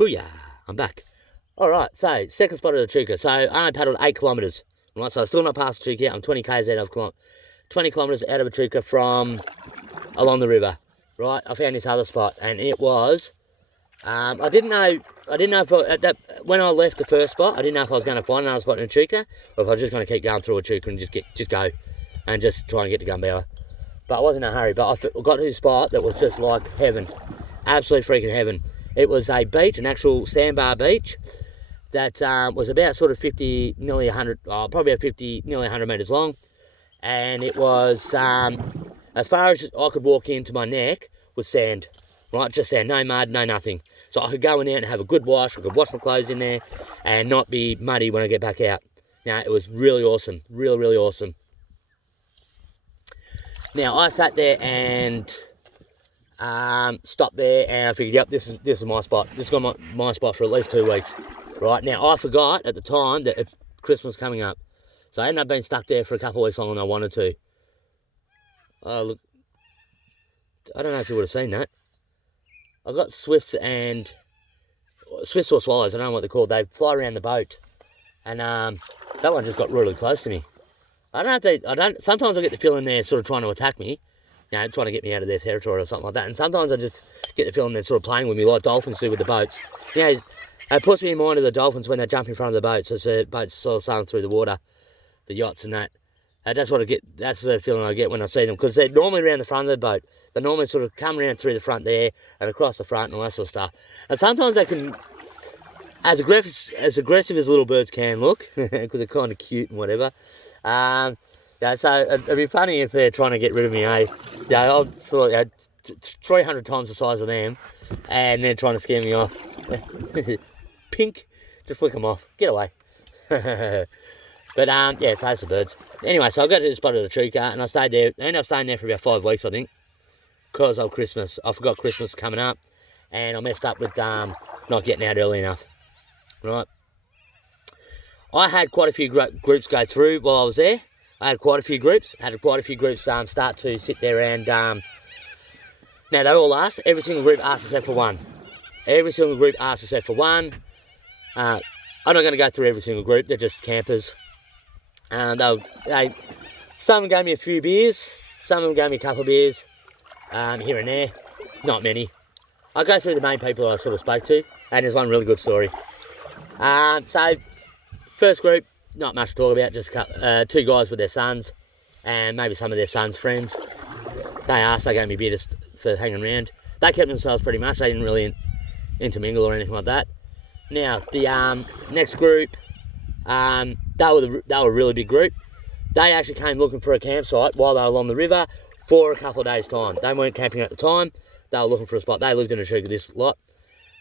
Booyah, I'm back. Alright, so second spot of the Echuca. So I only paddled 8 kilometres. Right, so I'm still not past Echuca yet. I'm 20 k's out of 20 kilometres out of Echuca from along the river. Right, I found this other spot, and it was. I didn't know if when I left the first spot, I didn't know if I was going to find another spot in Echuca, or if I was just going to keep going through Echuca and just go, and just try and get to Gumbower. But I wasn't in a hurry. But I got to this spot that was just like heaven, absolute freaking heaven. It was a beach, an actual sandbar beach, that was about sort of 50, nearly 100, probably about 50, nearly 100 metres long. And it was, as far as I could walk into my neck, was sand. Right, just sand, no mud, no nothing. So I could go in there and have a good wash. I could wash my clothes in there and not be muddy when I get back out. Now, it was really awesome, really, really awesome. Now, I sat there and stopped there, and I figured, yep, this is my spot. This has got my spot for at least 2 weeks. Right, now, I forgot at the time that Christmas was coming up. So I ended up being stuck there for a couple of weeks longer than I wanted to. Oh, look. I don't know if you would have seen that. I've got swifts or swallows, I don't know what they're called. They fly around the boat. And that one just got really close to me. Sometimes I get the feeling they're sort of trying to attack me. You know, trying to get me out of their territory or something like that. And sometimes I just get the feeling they're sort of playing with me like dolphins do with the boats. You know, it puts me in mind of the dolphins when they jump in front of the boats as the boats sort of sailing through the water, the yachts and that. That's what I get. That's the feeling I get when I see them, because they're normally around the front of the boat. They normally sort of come around through the front there and across the front and all that sort of stuff. And sometimes they can, as aggressive as little birds can look, because they're kind of cute and whatever. Yeah, so it'd be funny if they're trying to get rid of me, eh? Yeah, I'm sort of 300 times the size of them, and they're trying to scare me off. Pink, just flick them off. Get away. But yeah, so that's the birds. Anyway, so I got to the spot of the Echuca, and I stayed there. I ended up staying there for about 5 weeks, I think, because of Christmas. I forgot Christmas coming up, and I messed up with not getting out early enough. Right. I had quite a few groups go through while I was there. I had quite a few groups. Start to sit there and now they all asked. Every single group asked except for one. Every single group asked except for one. I'm not going to go through every single group. They're just campers. Some of them gave me a few beers. Some of them gave me a couple of beers here and there. Not many. I'll go through the main people I sort of spoke to, and there's one really good story. So, first group, not much to talk about, just 2 guys with their sons, and maybe some of their sons' friends. They gave me beer for hanging around. They kept themselves pretty much. They didn't really intermingle or anything like that. Now, the next group, they were a really big group. They actually came looking for a campsite while they were along the river for a couple of days' time. They weren't camping at the time. They were looking for a spot. They lived in Echuca, this lot.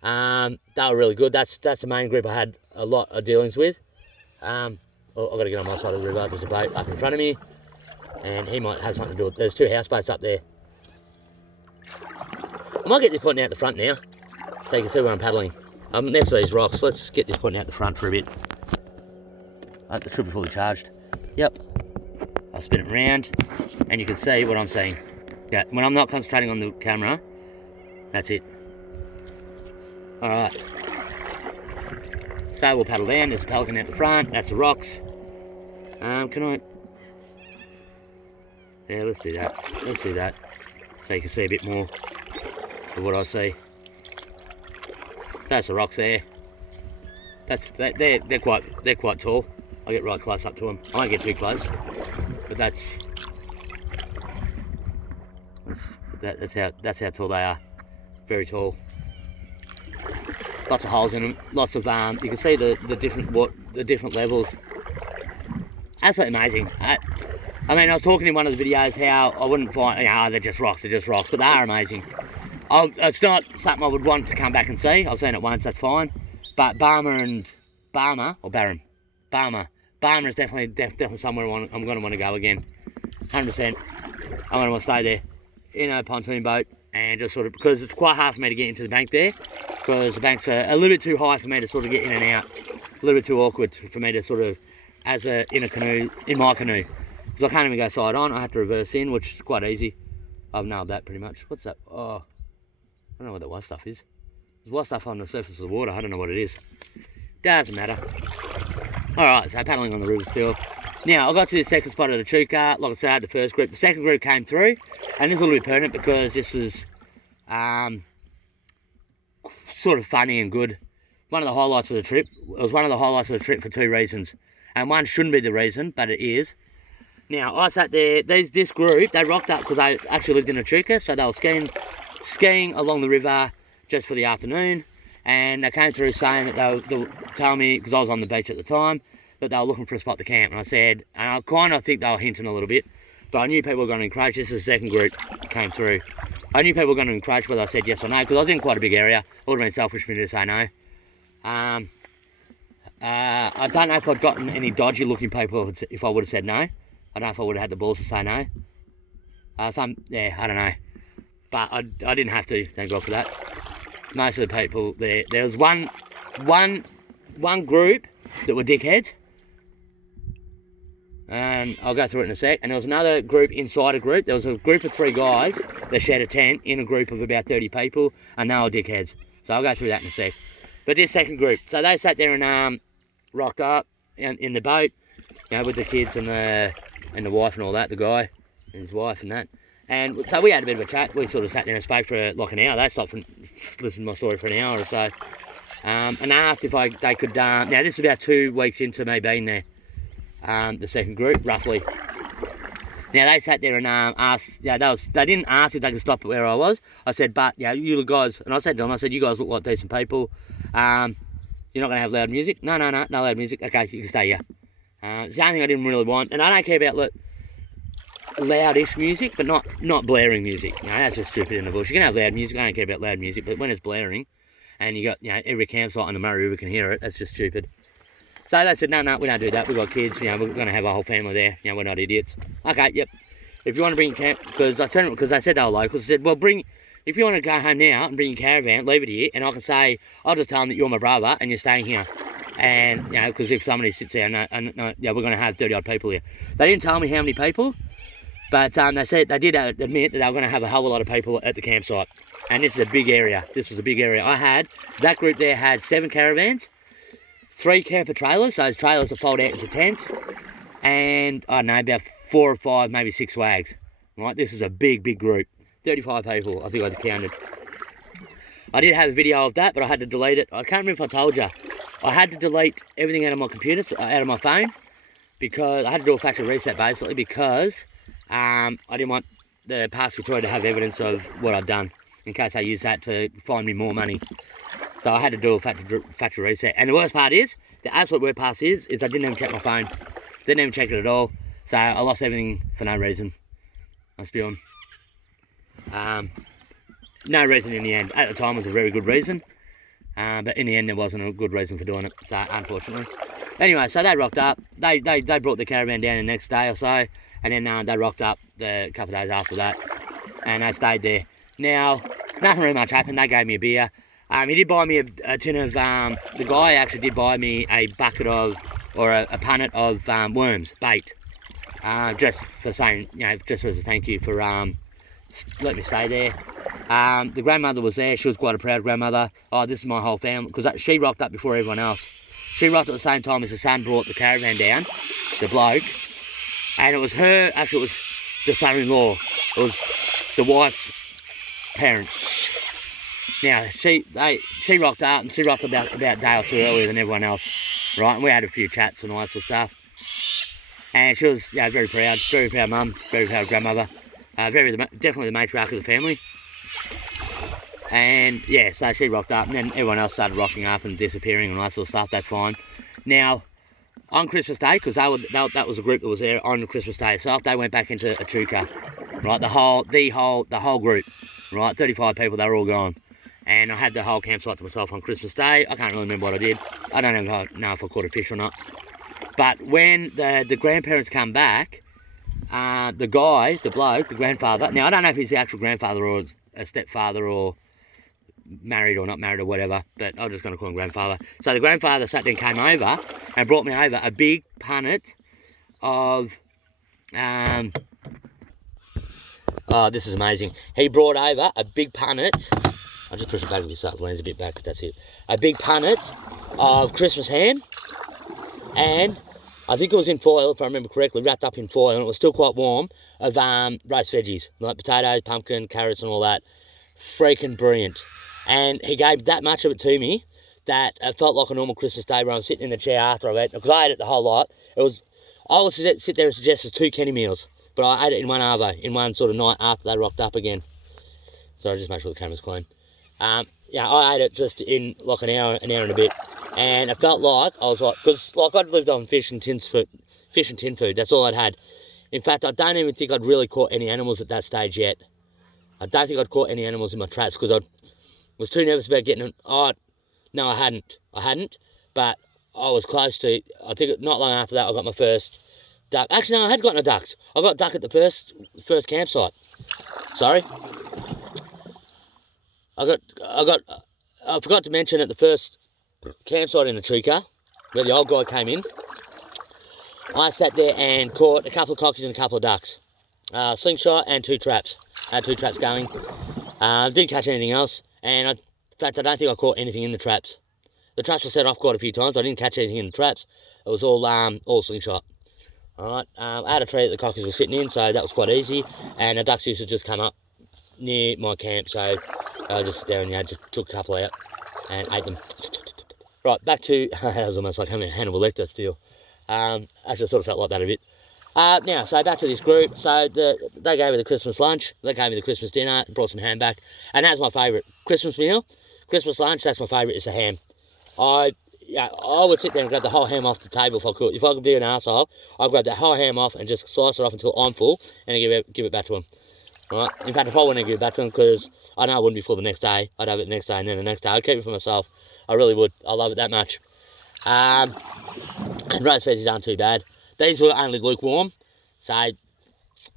They were really good. That's the main group I had a lot of dealings with. I've got to get on my side of the river. There's a boat up in front of me, and he might have something to do with it. There's 2 houseboats up there. I might get this pointing out the front now, so you can see where I'm paddling. I'm next to these rocks. Let's get this pointing out the front for a bit. It should be fully charged. Yep. I'll spin it around, and you can see what I'm seeing. Yeah, when I'm not concentrating on the camera, that's it. Alright. So we'll paddle down. There's a pelican out the front. That's the rocks. Can I? Yeah, let's do that. Let's do that. So you can see a bit more of what I see. So that's the rocks there. They're quite tall. I'll get right close up to them. I won't get too close, but that's how tall they are. Very tall. Lots of holes in them. Lots of you can see the different levels. Absolutely amazing. I mean, I was talking in one of the videos how I wouldn't find, they're just rocks, but they are amazing. It's not something I would want to come back and see. I've seen it once, that's fine. But Barmer is definitely somewhere I'm going to want to go again. 100%. I'm going to want to stay there in a pontoon boat and just sort of, because it's quite hard for me to get into the bank there, because the banks are a little bit too high for me to sort of get in and out. A little bit too awkward for me to sort of, in my canoe. Because I can't even go side on, I have to reverse in, which is quite easy. I've nailed that pretty much. What's that? Oh, I don't know what that white stuff is. There's white stuff on the surface of the water. I don't know what it is. Doesn't matter. Alright, so paddling on the river still. Now, I got to the second spot at Echuca. Like I said, the first group. The second group came through. And this is a little bit pertinent because this is sort of funny and good. One of the highlights of the trip. It was one of the highlights of the trip for 2 reasons. And one shouldn't be the reason, but it is. Now, I sat there. This group, they rocked up because they actually lived in Echuca. So they were skiing along the river just for the afternoon. And they came through saying that they were telling me, because I was on the beach at the time, that they were looking for a spot to camp. And I said, and I kind of think they were hinting a little bit, but I knew people were going to encroach. This is the second group came through. I knew people were going to encroach whether I said yes or no, because I was in quite a big area. It would have been selfish for me to say no. I don't know if I'd gotten any dodgy looking people if I would have said no. I don't know if I would have had the balls to say no. Yeah, I don't know. But I didn't have to, thank God for that. Most of the people there was one group that were dickheads, and I'll go through it in a sec. And there was another group inside a group. There was a group of 3 guys that shared a tent in a group of about 30 people, and they were dickheads. So I'll go through that in a sec. But this second group, so they sat there and rocked up in the boat, you know, with the kids and the wife and all that, the guy and his wife and that. And so we had a bit of a chat. We sort of sat there and spoke for like an hour. They stopped and listened to my story for an hour or so. And asked if they could, now this is about 2 weeks into me being there, the second group, roughly. Now they sat there and asked, yeah, they didn't ask if they could stop at where I was. I said, but, yeah, you guys, and I said to them, I said, you guys look like decent people. You're not going to have loud music? No loud music. Okay, you can stay here. It's the only thing I didn't really want. And I don't care about loudish music, but not blaring music. You know, that's just stupid in the bush. You can have loud music. I don't care about loud music, but when it's blaring, and you got, you know, every campsite on the Murray River can hear it, that's just stupid. So they said, no, we don't do that. We've got kids. You know, we're going to have a whole family there. You know, we're not idiots. Okay, yep. If you want to bring camp, because they said they were locals. I said, well, if you want to go home now and bring your caravan, leave it here, and I can say, I'll just tell them that you're my brother and you're staying here. And, you know, because if somebody sits there and yeah, we're going to have 30 odd people here. They didn't tell me how many people. But they said they did admit that they were going to have a hell of a lot of people at the campsite. And this is a big area. This was a big area. That group there had 7 caravans, 3 camper trailers. Those trailers that fold out into tents. And, I don't know, about 4 or 5, maybe 6 swags. Right, this is a big, big group. 35 people, I think I counted. I did have a video of that, but I had to delete it. I can't remember if I told you. I had to delete everything out of my computer, out of my phone. Because I had to do a factory reset, basically, because I didn't want the past Victoria to have evidence of what I'd done in case I used that to find me more money. So I had to do a factory reset. And the worst part is, the absolute worst part is I didn't even check my phone. Didn't even check it at all. So I lost everything for no reason. Let's be honest. No reason in the end. At the time it was a very good reason. But in the end there wasn't a good reason for doing it. So unfortunately. Anyway, so they rocked up. They brought the caravan down the next day or so. And then they rocked up a couple of days after that. And they stayed there. Now, nothing really much happened. They gave me a beer. He did buy me a tin of, the guy actually did buy me a bucket of, or a punnet of worms, bait. Just for saying, you know, just as a thank you for let me stay there. The grandmother was there. She was quite a proud grandmother. Oh, this is my whole family. Because she rocked up before everyone else. She rocked at the same time as the son brought the caravan down, the bloke. And it was her, actually it was the son-in-law. It was the wife's parents. Now, she rocked up, and she rocked about a day or 2 earlier than everyone else, right? And we had a few chats and all that sort of stuff. And she was, yeah, very proud mum, very proud grandmother. Definitely the matriarch of the family. And, yeah, so she rocked up, and then everyone else started rocking up and disappearing and all that sort of stuff. That's fine. Now, on Christmas Day, because that was a group that was there on Christmas Day itself, they went back into Echuca, right? The whole group, right? 35 people, they were all gone. And I had the whole campsite to myself on Christmas Day. I can't really remember what I did. I don't even know if I caught a fish or not. But when the grandparents come back, the guy, the bloke, the grandfather, now I don't know if he's the actual grandfather or a stepfather or married or not married or whatever, but I'm just going to call him grandfather. So the grandfather sat there and came over and brought me over a big punnet of, oh, this is amazing. He brought over a big punnet I'll just push it back a bit so it lands a bit back. That's it. A big punnet of Christmas ham, and I think it was in foil, if I remember correctly, wrapped up in foil, and it was still quite warm, of roast veggies, like potatoes, pumpkin, carrots and all that. Freaking brilliant. And he gave that much of it to me that it felt like a normal Christmas day where I was sitting in the chair after I ate, because I ate it the whole lot. I would sit there and suggest it's 2 Kenny meals, but I ate it in one arvo, in one sort of night after they rocked up again. So I just make sure the camera's clean. Yeah, I ate it just in like an hour and a bit, and it felt like I was like, because like I'd lived on fish and tin food. That's all I'd had. In fact, I don't even think I'd really caught any animals at that stage yet. I don't think I'd caught any animals in my traps because I was too nervous about getting them. Oh, no, I hadn't, but I was close to. I think not long after that, I got my first duck. Actually, no, I had gotten a duck. I got a duck at the first campsite. Sorry. I forgot to mention at the first campsite in Echuca, where the old guy came in, I sat there and caught a couple of cockies and a couple of ducks. Slingshot and 2 traps. I had 2 traps going. Didn't catch anything else, and in fact, I don't think I caught anything in the traps. The traps were set off quite a few times, but I didn't catch anything in the traps. It was all slingshot. Alright, I had a tree that the cockies were sitting in, so that was quite easy, and the ducks used to just come up near my camp, so I just there and just took a couple out and ate them. Right, back to, that was almost like having a Hannibal Lecter feel. Actually sort of felt like that a bit. Now, so back to this group. So they gave me the Christmas lunch, they gave me the Christmas dinner, brought some ham back, and that's my favourite. Christmas meal, Christmas lunch, that's my favourite, is the ham. I would sit there and grab the whole ham off the table if I could. If I could be an arsehole, I'd grab that whole ham off and just slice it off until I'm full and give it back to them. Right? In fact, I probably wouldn't give it back to them because I know I wouldn't be full the next day. I'd have it the next day and then the next day. I'd keep it for myself. I really would. I love it that much. And roast veggies aren't too bad. These were only lukewarm, so it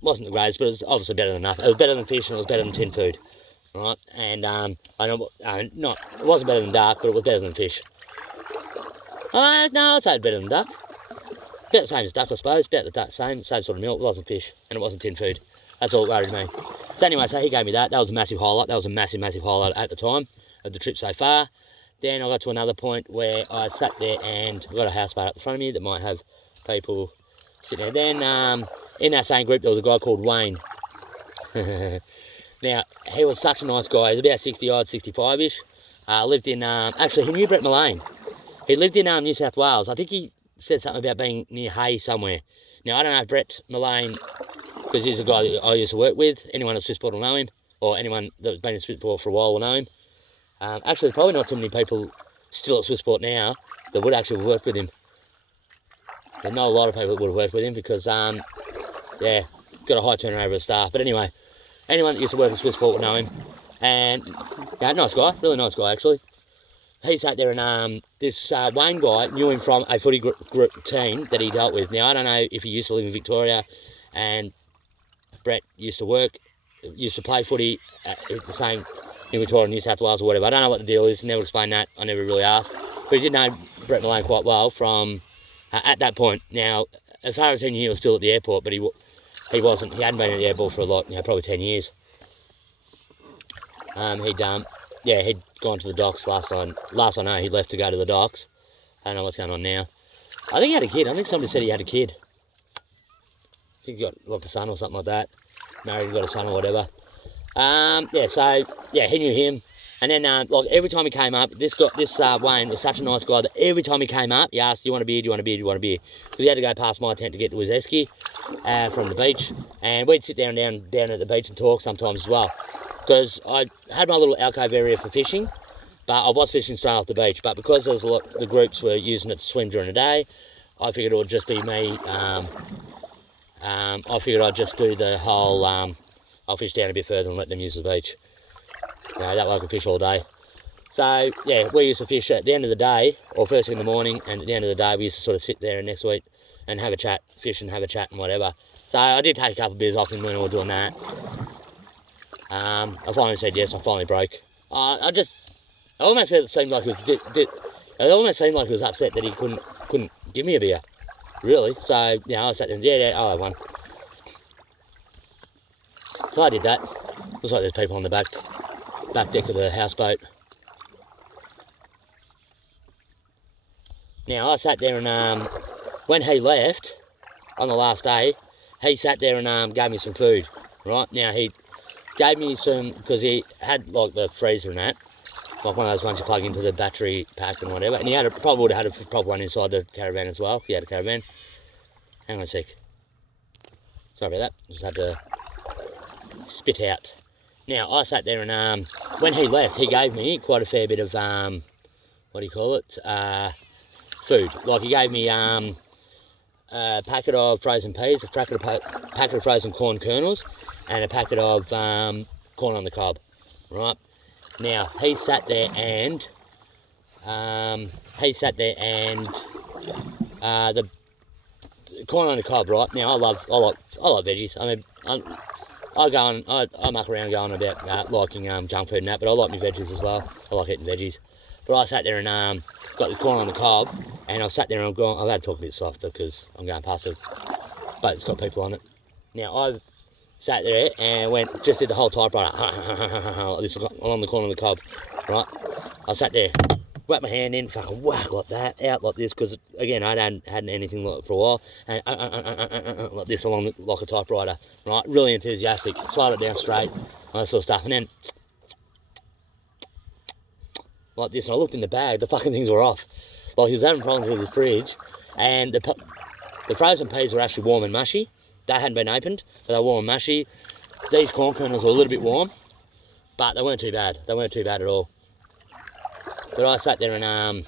wasn't the greatest, but it was obviously better than nothing. It was better than fish and it was better than tin food. Right? And it wasn't better than duck, but it was better than fish. No, I'd say it's better than duck. About the same as duck, I suppose. About the same sort of meal. It wasn't fish and it wasn't tin food. That's all it worried me. So anyway, so he gave me that. That was a massive highlight. That was a massive, massive highlight at the time of the trip so far. Then I got to another point where I sat there and I got a houseboat up in front of me that might have people sitting there. Then in that same group, there was a guy called Wayne. Now, he was such a nice guy. He was about 60-odd, 65-ish. Lived in, actually, he knew Brett Mullane. He lived in New South Wales. I think he said something about being near Hay somewhere. Now, I don't know if Brett Mullane, because he's a guy that I used to work with. Anyone at Swissport will know him, or anyone that's been in Swissport for a while will know him. Actually, there's probably not too many people still at Swissport now that would actually work with him. I know a lot of people that would have worked with him because, yeah, got a high turnover of staff. But anyway, anyone that used to work at Swissport would know him. And, yeah, nice guy, really nice guy, actually. He sat there and this Wayne guy knew him from a footy group team that he dealt with. Now, I don't know if he used to live in Victoria and Brett used to play footy at the same in Victoria, New South Wales or whatever. I don't know what the deal is, never explained that, I never really asked. But he did know Brett Mullane quite well from at that point. Now, as far as he knew, he was still at the airport, but he wasn't. He hadn't been at the airport for a lot, probably 10 years. He'd gone to the docks last I know, he left to go to the docks. I don't know what's going on now. I think he had a kid. I think somebody said he had a kid. I think he got like a son or something like that. Married, got a son or whatever. He knew him. And then, like, every time he came up, this Wayne was such a nice guy that every time he came up, he asked, do you want a beer, do you want a beer, do you want a beer? Because he had to go past my tent to get to his esky from the beach. And we'd sit down at the beach and talk sometimes as well. Because I had my little alcove area for fishing, but I was fishing straight off the beach. But because there was the groups were using it to swim during the day, I figured it would just be me. I figured I'd just do the whole, I'll fish down a bit further and let them use the beach. That way I could fish all day. So, yeah, we used to fish at the end of the day, or first thing in the morning, and at the end of the day we used to sort of sit there and next week and have a chat, fish and have a chat and whatever. So I did take a couple of beers off him when we were doing that. I finally said yes, I finally broke. It almost seemed like it was upset that he couldn't give me a beer. Really, so, I sat there, I'll have one. So I did that. Looks like there's people on the back. back deck of the houseboat. Now, I sat there and when he left on the last day, he sat there and gave me some food, right? Now, he gave me some, because he had like the freezer and that, like one of those ones you plug into the battery pack and whatever, and he had probably would have had a proper one inside the caravan as well, if he had a caravan. Hang on a sec. Sorry about that, just had to spit out. Now, I sat there and when he left, he gave me quite a fair bit of, what do you call it, food. Like, he gave me a packet of frozen peas, a packet of frozen corn kernels, and a packet of corn on the cob, right? Now, he sat there and the corn on the cob, right? Now, I like veggies. I mean, I muck around going about liking junk food and that, but I like my veggies as well. I like eating veggies. But I sat there and got the corn on the cob, and I sat there and I've had to talk a bit softer because I'm going past it, but it's got people on it. Now, I've sat there and just did the whole typewriter like this along the corner of the cob, right? I sat there, whacked my hand in, fucking whack like that, out like this, because again, I hadn't anything like it for a while, and like this along like a typewriter, right? Really enthusiastic, slide it down straight, all that sort of stuff, and then like this, and I looked in the bag, the fucking things were off. Like, he was having problems with his fridge, and the frozen peas were actually warm and mushy. They hadn't been opened, but they were warm and mushy. These corn kernels were a little bit warm, but they weren't too bad. They weren't too bad at all. But I sat there and,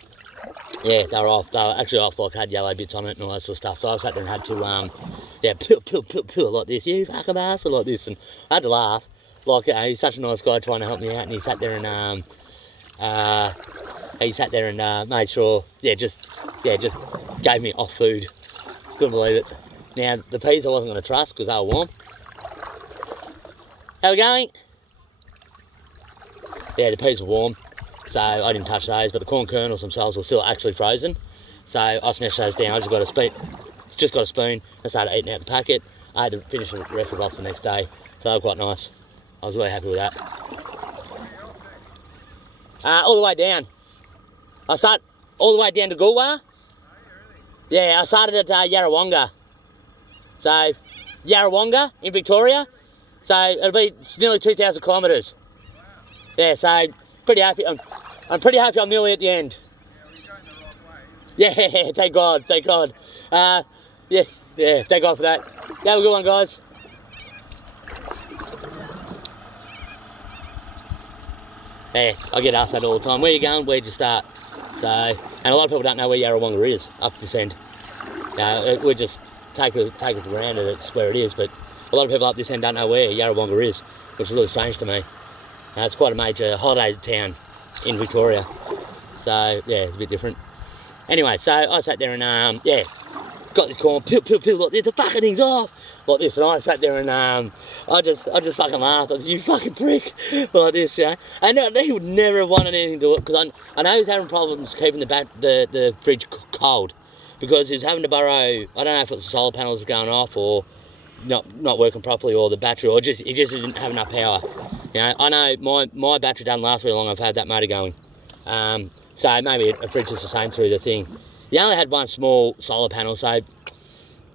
yeah, they were off. They were actually off, like, had yellow bits on it and all that sort of stuff. So I sat there and had to, yeah, peel like this. You fucking bastard, like this. And I had to laugh. Like, he's such a nice guy trying to help me out, and he sat there and, made sure, just gave me off food. Couldn't believe it. Now, the peas I wasn't going to trust because they were warm. How we going? Yeah, the peas were warm, so I didn't touch those, but the corn kernels themselves were still actually frozen. So I smashed those down. I just got a spoon and started eating out the packet. I had to finish the rest of us the next day, so they were quite nice. I was really happy with that. All the way down. I start all the way down to Goolwa. Yeah, I started at Yarrawonga. So, Yarrawonga in Victoria. So, it'll be nearly 2,000 kilometres. Wow. Yeah, so, pretty happy. I'm pretty happy I'm nearly at the end. Yeah, we're going the right way. Yeah, thank God, thank God. Yeah, thank God for that. Have a good one, guys. Yeah, I get asked that all the time. Where you going? Where'd you start? So, and a lot of people don't know where Yarrawonga is up this end. We just take it for granted it's where it is, but a lot of people up this end don't know where Yarrawonga is, which is really strange to me. It's quite a major holiday town in Victoria, so yeah, it's a bit different. Anyway, so I sat there and got this corn, peel like this, the fucking thing's off, like this, and I sat there and I just fucking laughed. I said, you fucking prick, like this, yeah. And he would never have wanted anything to do it, because I know he's having problems keeping the fridge cold, because he's having to borrow, I don't know if it's the solar panels going off or not working properly, or the battery, or he just didn't have enough power. You know, I know my battery doesn't last very long. I've had that motor going, so maybe a fridge is the same through the thing. He only had one small solar panel, so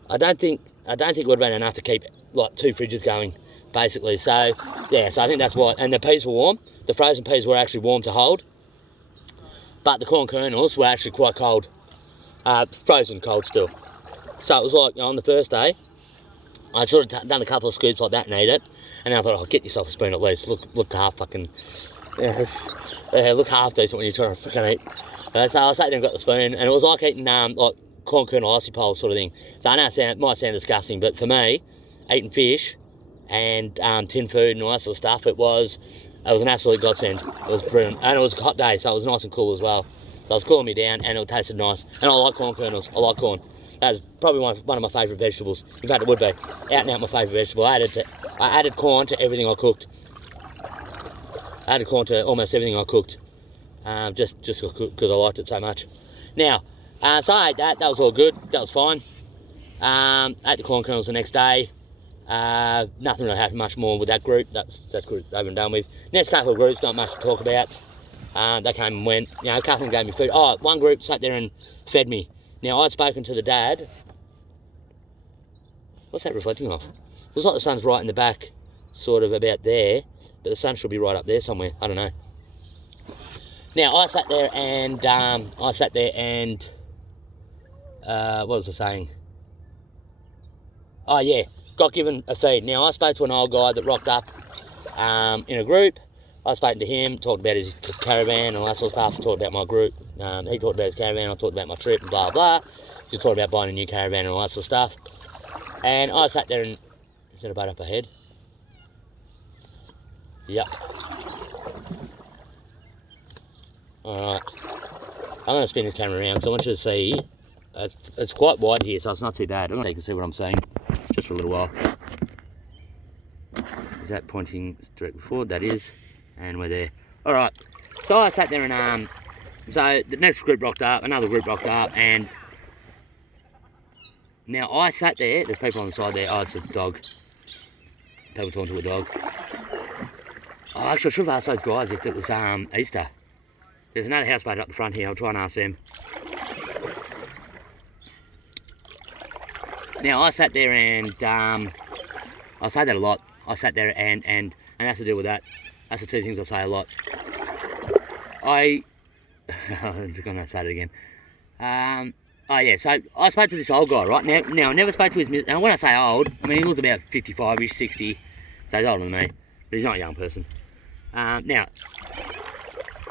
I don't think it would have been enough to keep like 2 fridges going, basically. So yeah, so I think that's why. And the peas were warm. The frozen peas were actually warm to hold, but the corn kernels were actually quite cold, frozen cold still. So it was like, on the first day, I sort of done a couple of scoops like that and ate it, and then I thought, get yourself a spoon at least. Look half fucking, look half decent when you're trying to fucking eat. So I sat there and got the spoon, and it was like eating like corn kernel icy poles sort of thing. So I know it might sound disgusting, but for me, eating fish and tin food and all that sort of stuff, it was an absolute godsend. It was brilliant, and it was a hot day, so it was nice and cool as well. So it was cooling me down, and it tasted nice. And I like corn kernels. I like corn. That is probably one of my favourite vegetables. In fact, it would be out and out my favourite vegetable. I added corn to everything I cooked. I added corn to almost everything I cooked, just because I liked it so much. Now, so I ate that. That was all good. That was fine. Ate the corn kernels the next day. Nothing really happened much more with that group. That's good. They've been done with. Next couple of groups, not much to talk about. They came and went. You know, a couple of them gave me food. Oh, one group sat there and fed me. Now, I'd spoken to the dad. What's that reflecting off? Looks like the sun's right in the back, sort of about there, but the sun should be right up there somewhere. I don't know. Now, I sat there and, what was I saying? Oh, yeah, got given a feed. Now, I spoke to an old guy that rocked up in a group. I spoke to him, talked about his caravan and all that sort of stuff, talked about my group. He talked about his caravan, I talked about my trip and blah, blah. He talked about buying a new caravan and all that sort of stuff. And I sat there and... Is that a boat up ahead? Yep. Alright. I'm going to spin this camera around, so I want you to see... It's quite wide here, so it's not too bad. I don't know if you can see what I'm saying, just for a little while. Is that pointing directly forward? That is. And we're there. Alright. So I sat there and... So the next group rocked up, another group rocked up, and... Now, I sat there, there's people on the side there. Oh, it's a dog. People talking to a dog. Oh, actually, I should have asked those guys if it was Easter. There's another houseboat up the front here. I'll try and ask them. Now, I sat there and... I say that a lot. I sat there and that's to do with that. That's the two things I say a lot. I'm just going to say it again. Oh yeah, so I spoke to this old guy, right? Now I never spoke to his... And when I say old, I mean he looked about 55-ish, 60. So he's older than me, but he's not a young person. Now,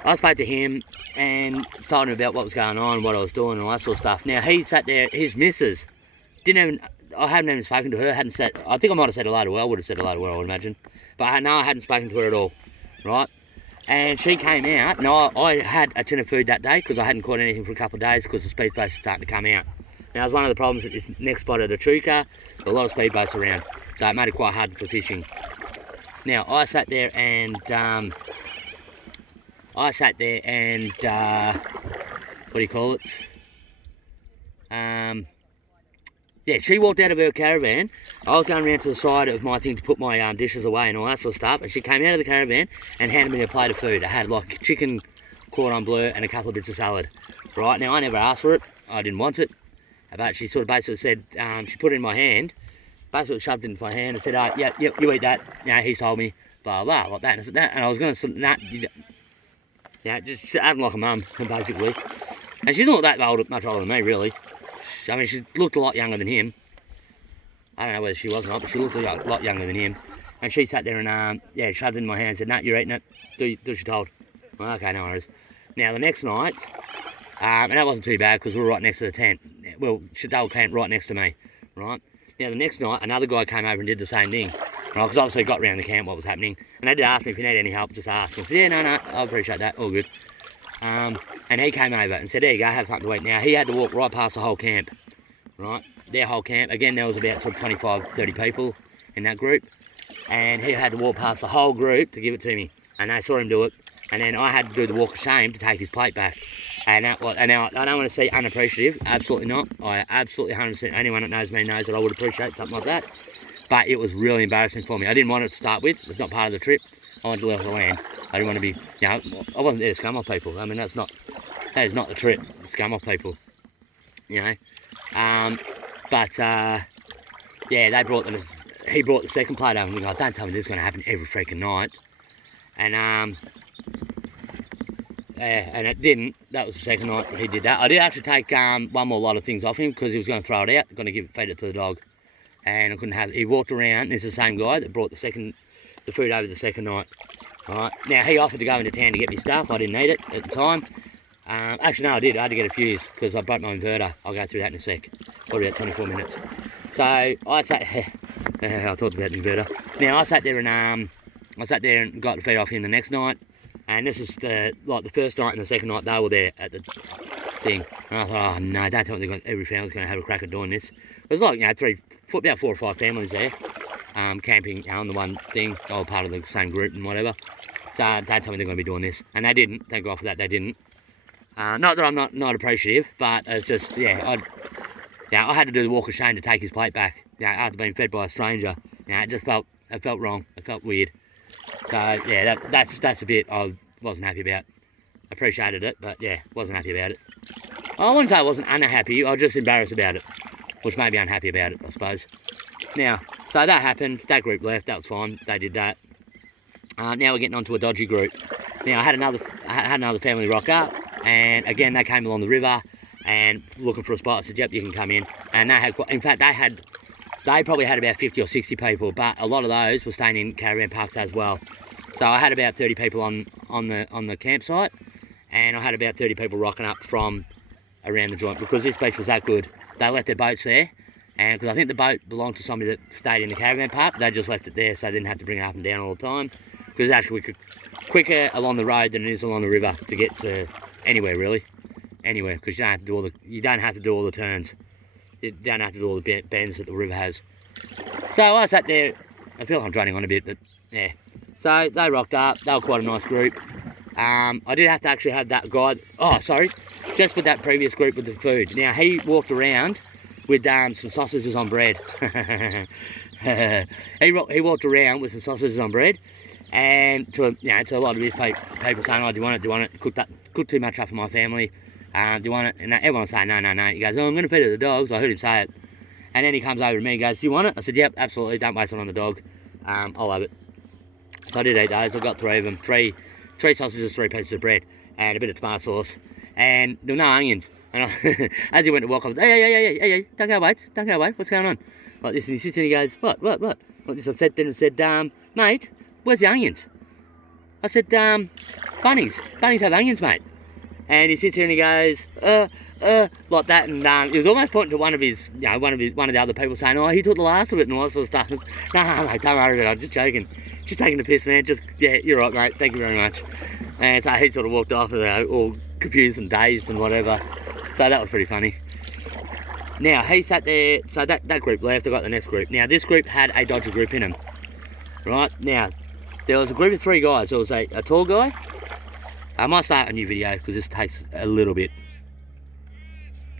I spoke to him and told him about what was going on, what I was doing and all that sort of stuff. Now he sat there, his missus, I hadn't even spoken to her, I think I might have said hello to her, I would have said hello to her, I would imagine. But I hadn't spoken to her at all, right? And she came out, and I had a tin of food that day because I hadn't caught anything for a couple of days because the speedboats were starting to come out. Now, it was one of the problems at this next spot at Echuca, a lot of speedboats around, so it made it quite hard for fishing. Now, I sat there and, what do you call it? Yeah, she walked out of her caravan. I was going around to the side of my thing to put my dishes away and all that sort of stuff. And she came out of the caravan and handed me a plate of food. I had like chicken, cordon bleu, and a couple of bits of salad. Right, now I never asked for it. I didn't want it. But she sort of basically said, she put it in my hand, basically shoved it into my hand and said, yeah, you eat that. You know, he's told me, blah, blah, like that. And I said, that. And I was going to, just acting like a mum, basically. And she's not that much older than me, really. I mean, she looked a lot younger than him. I don't know whether she was or not, but she looked a lot younger than him. And she sat there and, shoved it in my hand and said, no, you're eating it. Do as you're told. Well, okay, no worries. Now, the next night, and that wasn't too bad because we were right next to the tent. Well, they were camped right next to me, right? Now, the next night, another guy came over and did the same thing. Right, because obviously got around the camp what was happening. And they did ask me if you need any help, just ask. And I said, yeah, no, I appreciate that, all good. And he came over and said, there you go, have something to eat. Now, he had to walk right past the whole camp, right? Their whole camp. Again, there was about sort of 25, 30 people in that group. And he had to walk past the whole group to give it to me. And they saw him do it. And then I had to do the walk of shame to take his plate back. And now I don't want to say unappreciative. Absolutely not. I absolutely 100%, anyone that knows me knows that I would appreciate something like that. But it was really embarrassing for me. I didn't want it to start with. It's not part of the trip. I wanted to leave the land. I didn't want to be, I wasn't there to scum off people. I mean, that is not the trip, scum off people, yeah, they brought he brought the second plate over and we go, don't tell me this is going to happen every freaking night. And, and it didn't. That was the second night he did that. I did actually take one more lot of things off him because he was going to throw it out, going to feed it to the dog. And I couldn't have it. He walked around, this is the same guy that brought the food over the second night. Right. Now, he offered to go into town to get me stuff. I didn't need it at the time. Actually, no, I did. I had to get a fuse because I broke my inverter. I'll go through that in a sec. Probably about 24 minutes. So, I sat... I talked about the inverter. Now, I sat there and got the feed off him the next night. And this is the first night and the second night they were there at the thing. And I thought, oh, no, don't tell me every family's going to have a crack at doing this. There's like, about 4 or 5 families there. Camping on the one thing, all part of the same group and whatever. So don't tell me they're going to be doing this. And they didn't. Thank God for that, they didn't. Not that I'm not appreciative, but it's just, I had to do the walk of shame to take his plate back. After being fed by a stranger You know, it felt wrong. It felt weird. So yeah, that's a bit I wasn't happy about. Appreciated it, but yeah, wasn't happy about it. I wouldn't say I wasn't unhappy. I was just embarrassed about it, which made me unhappy about it, I suppose. Now, so that happened. That group left. That was fine. They did that. Now we're getting onto a dodgy group. Now I had another family rock up, and again they came along the river and looking for a spot. I said, "Yep, you can come in." And they had, in fact, they probably had about 50 or 60 people, but a lot of those were staying in caravan parks as well. So I had about 30 people on the campsite, and I had about 30 people rocking up from around the joint because this beach was that good. They left their boats there, and because I think the boat belonged to somebody that stayed in the caravan park, they just left it there so they didn't have to bring it up and down all the time. Because it's actually quicker along the road than it is along the river to get to anywhere really, anywhere, because you don't have to do all the turns. You don't have to do all the bends that the river has. So I sat there. I feel like I'm droning on a bit, but yeah. So they rocked up. They were quite a nice group. I did have to actually have that guy. Oh, sorry, just with that previous group with the food. Now he walked around with some sausages on bread. he walked around with some sausages on bread, and to a lot of his people saying, "Oh, do you want it? Cook too much up for my family. Do you want it?" And everyone was saying, "No, no, no." He goes, "Oh, I'm going to feed it to the dogs." I heard him say it, and then he comes over to me and goes, "Do you want it?" I said, "Yep, absolutely. Don't waste it on the dog. I'll have it." So I did eat those. I got 3 of them. Three sausages, 3 pieces of bread, and a bit of tomato sauce, and there were no onions. And as he went to walk, I was, hey, don't go away, what's going on? Like this, and he sits and he goes, what? Like this, I said then and said, mate, where's the onions? I said, bunnies have onions, mate. And he sits here and he goes, like that, and he was almost pointing to one of the other people saying, "Oh, he took the last of it," and all that sort of stuff. No, mate, don't worry about it, I'm just joking. Just taking the piss, man. Yeah, you're right, mate. Thank you very much. And so he sort of walked off, all confused and dazed and whatever. So that was pretty funny. Now, he sat there, so that group left, I got the next group. Now, this group had a dodgy group in them, right? Now, there was a group of 3 guys. There was a tall guy. I might start a new video because this takes a little bit.